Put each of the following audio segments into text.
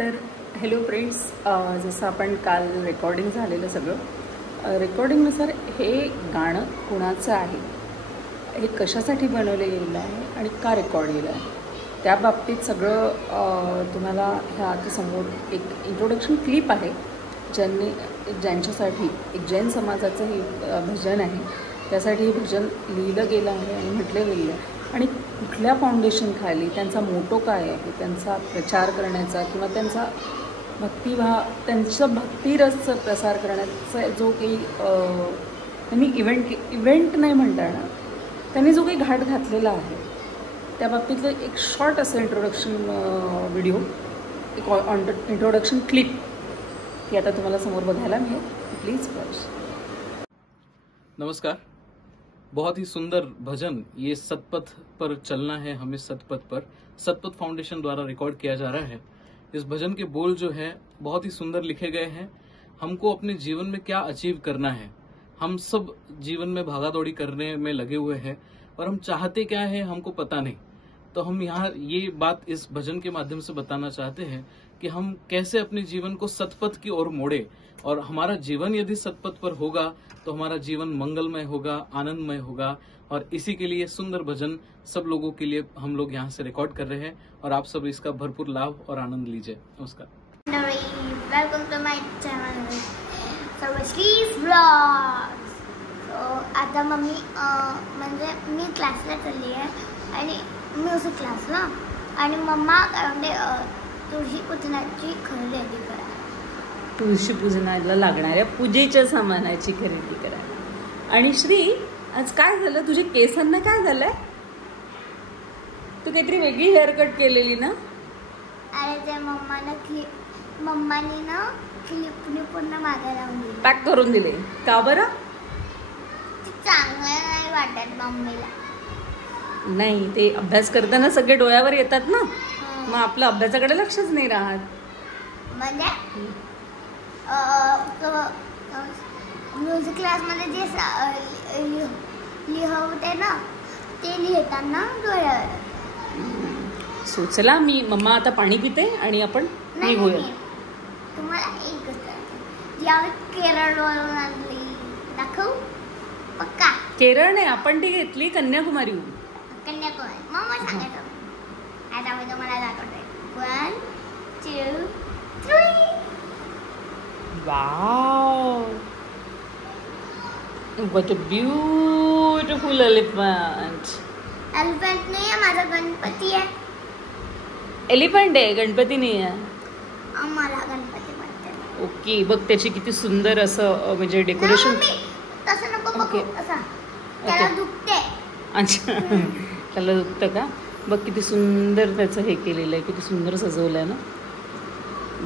तर hello friends, जसं आपण काल रेकॉर्डिंग झालेलं सगळं रेकॉर्डिंगनुसार हे गाणं कुणाचं आहे, हे कशासाठी बनवलं गेलेलं आहे आणि का रेकॉर्ड केलं आहे त्या बाबतीत सगळं तुम्हाला ह्या आता समोर एक इंट्रोडक्शन क्लिप आहे ज्यांच्यासाठी एक जैन समाजाचं हे भजन आहे. त्यासाठी हे भजन लिहिलं गेलं आहे आणि म्हटलं गेलेलं आहे आणि कुठल्या फाउंडेशन खाली त्यांचा मोटो काय आहे, त्यांचा प्रचार करण्याचा किंवा त्यांचा त्यांचं भक्तिरसचा प्रसार करण्याचा जो काही त्यांनी इव्हेंट नाही म्हणता येणार, त्यांनी जो काही घाट घातलेला आहे त्या बाबतीतलं एक शॉर्ट असं इंट्रोडक्शन व्हिडिओ, एक इंट्रोडक्शन क्लिप ही आता तुम्हाला समोर बघायला मिळेल. Please watch. नमस्कार. बहुत ही सुंदर भजन, ये सतपथ पर चलना है हमें, सतपथ पर सतपथ फाउंडेशन द्वारा रिकॉर्ड किया जा रहा है. इस भजन के बोल जो है बहुत ही सुंदर लिखे गए हैं. हमको अपने जीवन में क्या अचीव करना है, हम सब जीवन में भागादौड़ी करने में लगे हुए हैं और हम चाहते क्या है हमको पता नहीं. तो हम यहाँ ये बात इस भजन के माध्यम से बताना चाहते हैं कि हम कैसे अपने जीवन को सतपथ की ओर मोड़े और हमारा जीवन यदि सतपथ पर होगा तो हमारा जीवन मंगलमय होगा, आनंदमय होगा. और इसी के लिए सुंदर भजन सब लोगों के लिए हम लोग यहाँ से रिकॉर्ड कर रहे हैं और आप सब इसका भरपूर लाभ और आनंद लीजिए. नमस्कार. वेलकम टू माय चॅनल सर्वश्रीज ब्लॉग्स. आता मम्मी म्हणजे मी क्लासला चालली आहे आणि म्युझिक क्लासला, आणि मम्मा म्हणजे तुळशी पूजनाची खरेदी करा, तुळशी पूजनाला लागणाऱ्या पूजेच्या सामानाची खरेदी करा. आणि श्री, आज काय झालं, तुझ्या केसांना काय झालंय? तू काहीतरी वेगळी हेअरकट केलेली ना? अरे ते मम्मानी ना क्लिपनी पूर्ण मागे लावून दिली, पॅक करून दिले. का बरं? ते चांगलं नाही वाटत मम्मीला. नाही, ते अभ्यास करताना सगळे डोळ्यावर येतात ना, मग आपलं अभ्यासाकडे लक्षच नाही राहत. म्हणजे म्युझिक क्लासमध्ये जे लिहवते ना ते लिहिताना डोळ्यावर. चला, मी मम्मा आता पाणी पिते आणि आपण निघूया. तुम्हाला एक गोष्ट यावेळी केरळवरून आणली दाखवू पक्का. केरळ नाही, आपण ती घेतली कन्याकुमारी. कन्याकुमारी मम्मा सांगायचं. आता मी तुम्हाला दाखवते. 1 2 3. Wow! What a beautiful elephant. Elephant नाही आहे, माझा गणपती आहे. एलिफंट आहे, गणपती नाही आहे. आम्हाला गणपती म्हणते. ओके, बघ त्याची किती सुंदर असं म्हणजे डेकोरेशन. तसं नको बघू, असं त्याला दुखते. अच्छा, त्याला दुखतं का? बघ किती सुंदर त्याचं हे केलेलं आहे, किती सुंदर सजवलं आहे ना.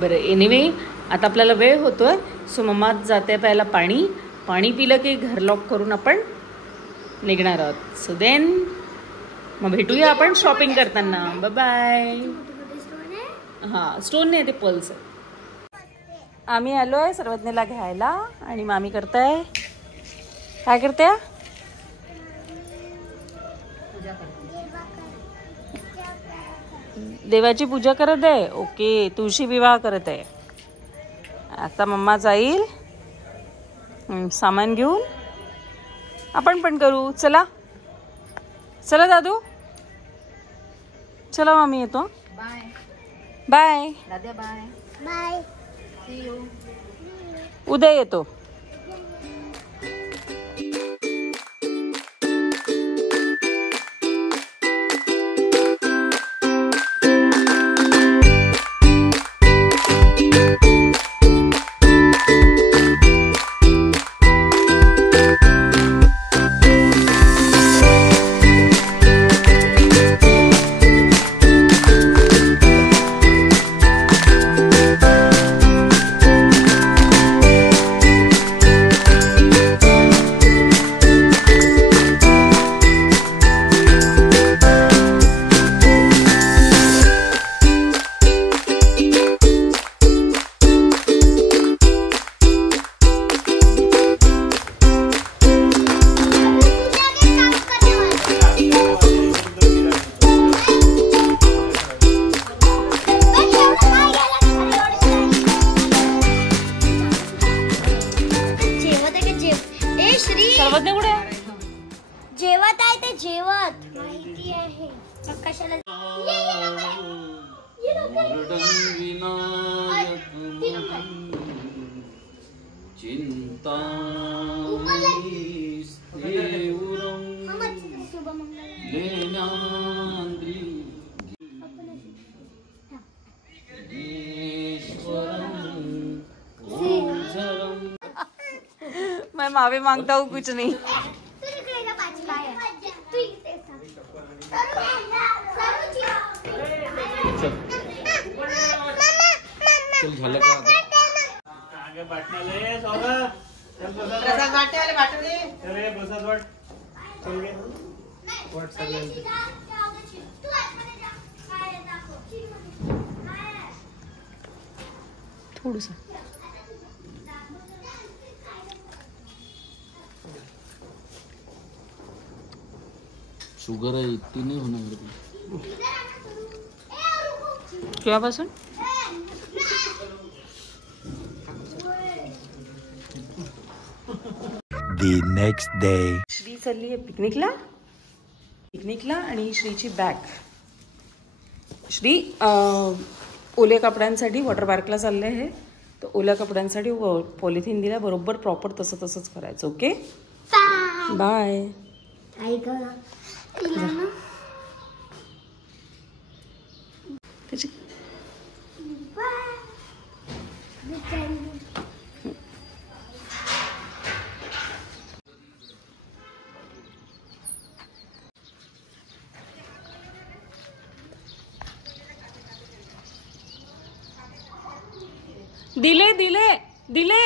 बरं, एनिवे आता आपल्याला वेळ होतोय, सो मम्मा जाते प्यायला पाणी. पाणी पिलं की घर लॉक करून आपण निघणार आहोत. सो देन मग भेटूया आपण शॉपिंग करताना. Bye bye. हां, स्टोन नाही, ते पल्स आहे. आम्ही आलो आहे सर्वज्ञला घ्यायला आणि मामी करताय काय करते? देवाची पूजा करत आहे. ओके, तुळशी विवाह करत आहे. आता मम्मा जाईल सामान घेऊन, आपण पण करू. चला चला दादू, चला मामी येतो. बाय बाय दादा, बाय बाय, सी यू. उद्या येतो. विनायक चिंता मैं माफी मांगता हूँ, कुछ नहीं। चल झलक आगे बांटने ले सौरभ, चल प्रसाद बांटने वाले बांटो दे। चल ये प्रसाद बांट, चल गए वाट सगळ्यांचे। थोडस शुगर है, इतनी नहीं होना मेरे को। केव्हापासून? The next day. श्री चालली आहे पिकनिकला आणि श्रीची बॅग. श्री ओल्या कपड्यांसाठी वॉटर पार्कला चालले आहे, तर ओल्या कपड्यांसाठी पॉलिथिन दिला, बरोबर प्रॉपर तसंच करायचं. Okay bye. त्याची दिले